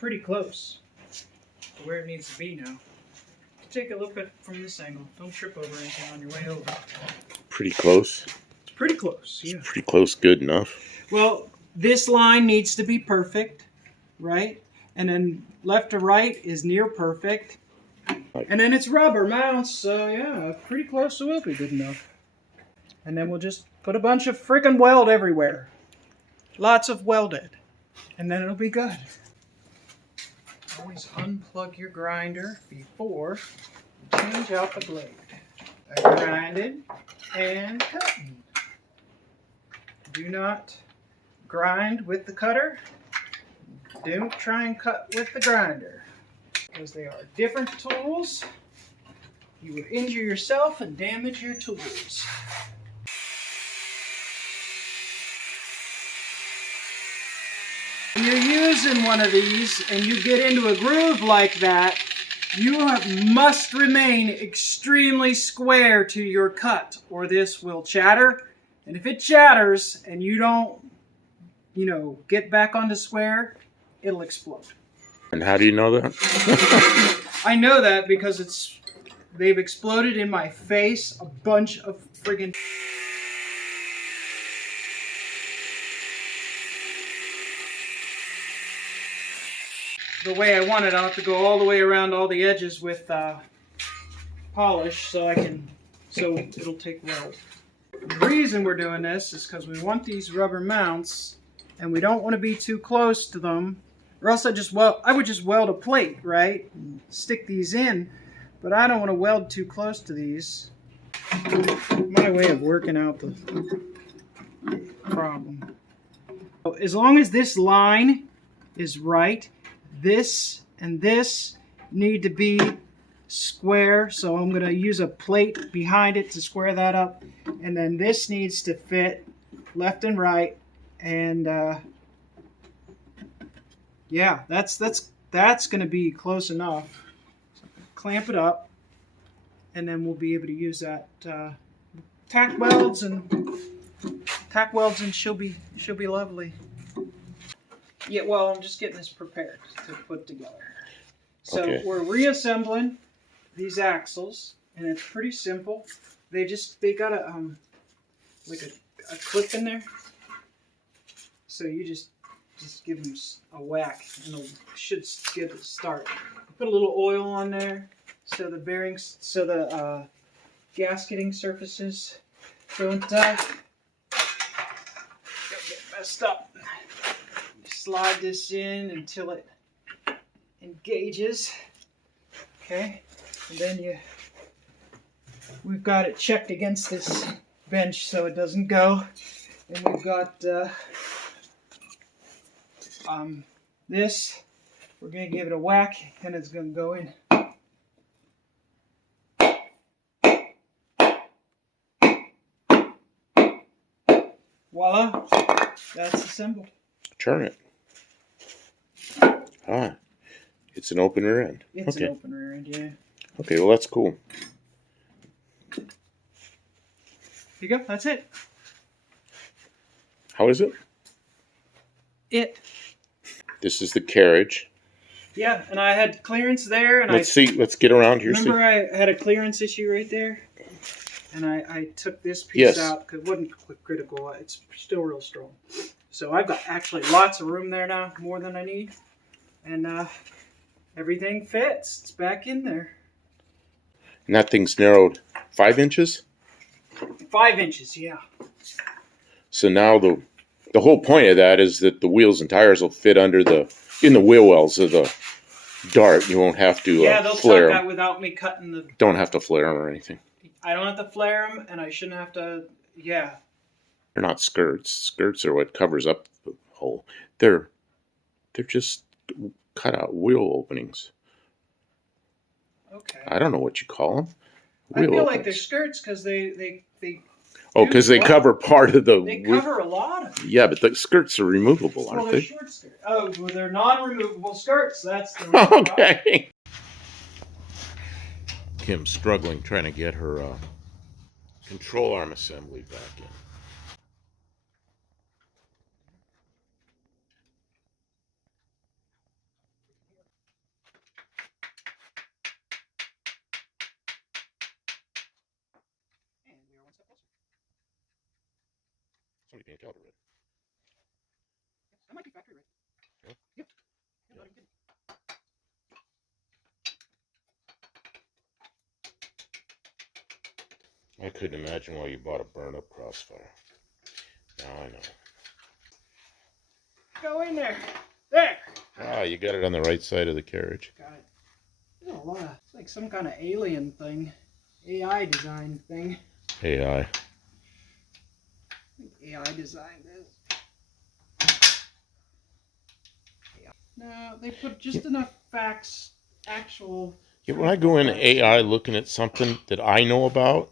pretty close to where it needs to be now. Take a look at it from this angle. Don't trip over anything on your way over. Pretty close. It's pretty close, yeah. It's pretty close, good enough. Well, this line needs to be perfect, right? And then left to right is near perfect. And then it's rubber mounts, so yeah, pretty close to will be good enough. And then we'll just put a bunch of freaking weld everywhere. Lots of welded. And then it'll be good. Always unplug your grinder before you change out the blade. Grinded and cutting. Do not grind with the cutter. Don't try and cut with the grinder, because they are different tools. You would injure yourself and damage your tools. When you're using one of these and you get into a groove like that, you must remain extremely square to your cut, or this will chatter. And if it chatters and you don't, get back onto square, it'll explode. And how do you know that? I know that because they've exploded in my face a bunch of friggin' the way I want it. I'll have to go all the way around all the edges with polish so it'll take weld. The reason we're doing this is because we want these rubber mounts and we don't want to be too close to them, or else I would just weld a plate, right? And stick these in, but I don't want to weld too close to these. My way of working out the problem. As long as this line is right, this and this need to be square, so I'm going to use a plate behind it to square that up, and then this needs to fit left and right, and yeah, that's going to be close enough. So clamp it up, and then we'll be able to use that tack welds, and she'll be lovely. Yeah, well, I'm just getting this prepared to put together. So We're reassembling these axles, and it's pretty simple. They got a clip in there, so you just give them a whack, and it should get it started. Put a little oil on there, so the bearings, so the gasketing surfaces don't get messed up. Slide this in until it engages. Okay, and then we've got it checked against this bench so it doesn't go. And we've got this. We're gonna give it a whack, and it's gonna go in. Voila! That's assembled. Turn it. Ah, it's an open rear end. It's an open rear end, yeah. Okay, well that's cool. Here you go, that's it. How is it? This is the carriage. Yeah, and I had clearance there. And let's get around here. Remember I had a clearance issue right there? And I took this piece out because it wasn't critical. It's still real strong. So I've got actually lots of room there now, more than I need. And everything fits. It's back in there. And that thing's narrowed 5 inches? 5 inches, yeah. So now the whole point of that is that the wheels and tires will fit in the wheel wells of the Dart. You won't have to they'll flare tuck out without me cutting the... Don't have to flare them or anything. I don't have to flare them, and I shouldn't have to... Yeah. They're not skirts. Skirts are what covers up the hole. They're just cut out wheel openings. Okay. I don't know what you call them. I feel like they're skirts because they because they cover part of the... They cover a lot of it. Yeah, but the skirts are removable, aren't they're they? Short skirts. Oh, well, they're non-removable skirts. That's the reason. Okay. Kim's struggling trying to get her control arm assembly back in. Somebody painted caliper red. That might be factory red. Yeah. Yep. I'm not even kidding. I couldn't imagine why you bought a burn-up crossfire. Now I know. Go in there. There. Ah, you got it on the right side of the carriage. Got it. There's a lot of, it's like some kind of alien thing. AI design thing. AI. I think AI designed this. No, they put just enough facts, actual. Yeah, when I go in AI looking at something that I know about,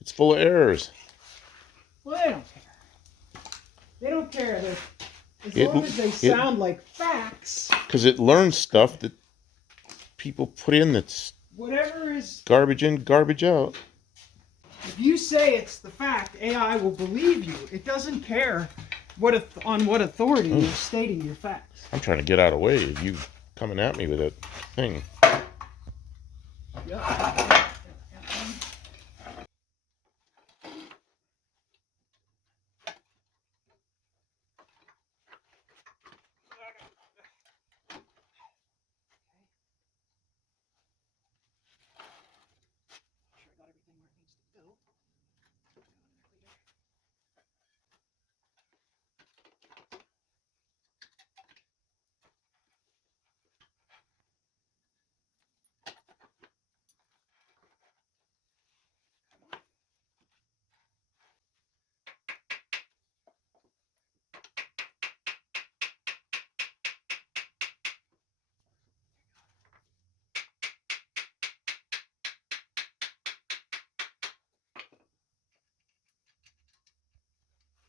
it's full of errors. Well, they don't care. They don't care. As long as they sound like facts. Because it learns stuff that people put in that's whatever is garbage in, garbage out. If you say it's the fact, AI will believe you. It doesn't care on what authority you're stating your facts. I'm trying to get out of the way of you coming at me with that thing. Yeah.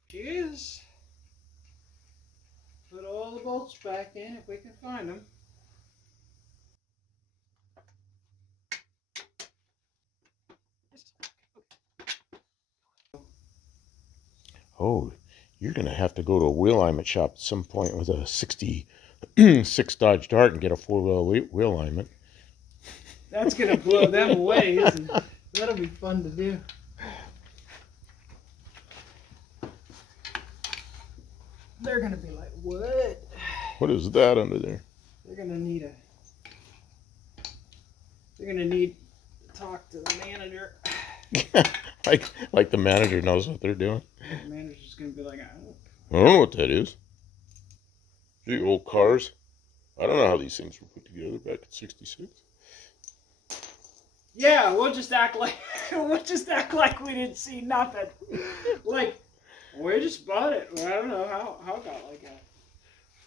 Cheers. Put all the bolts back in if we can find them. Oh, you're going to have to go to a wheel alignment shop at some point with a 66 Dodge Dart and get a 4-wheel wheel alignment. That's going to blow them away, isn't it? That'll be fun to do. They're going to be like, what? What is that under there? They're going to need to talk to the manager. like the manager knows what they're doing. The manager's going to be like, I don't know what that is. The old cars. I don't know how these things were put together back in '66. Yeah, we'll just act like we didn't see nothing. Like, we just bought it. I don't know how it got like that.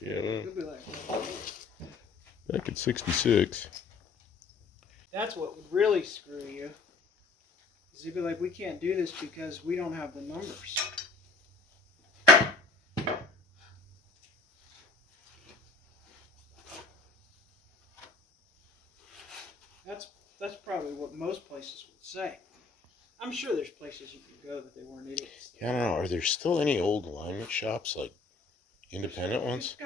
Yeah. It'll be like, back in '66. That's what would really screw you. Is you'd be like, we can't do this because we don't have the numbers. That's probably what most places would say. I'm sure there's places you can go that they weren't idiots. Yeah, I don't know. Are there still any old alignment shops, like independent ones?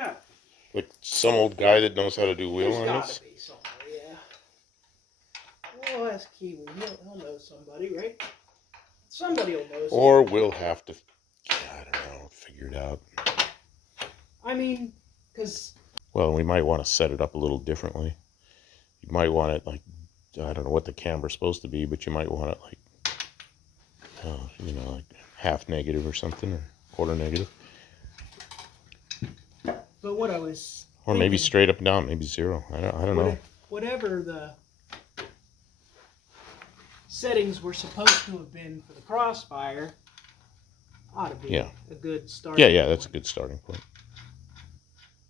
Like some old guy that knows how to do wheel alignments? There's gotta be somewhere, yeah. We'll ask Kiwi. He'll know somebody, right? Somebody will know somebody. Or we'll have to, I don't know, figure it out. I mean, because... Well, we might want to set it up a little differently. You might want it like, I don't know what the camera's supposed to be, but you might want it like, like half negative or something, or quarter negative. But what I was Or maybe straight up and down, maybe zero. I don't know. Whatever the settings were supposed to have been for the Crossfire ought to be a good starting point. Yeah, that's a good starting point.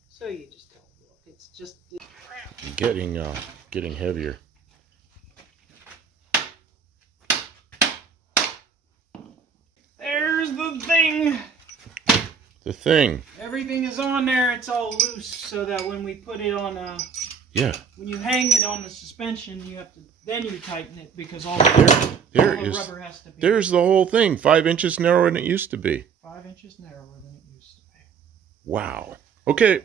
So you just don't look. It's just getting heavier. There's the thing. The thing. Everything is on there. It's all loose, so that when we put it on when you hang it on the suspension, you have to you tighten it because all the rubber has to be. There's the whole thing. 5 inches narrower than it used to be. 5 inches narrower than it used to be. Wow. Okay.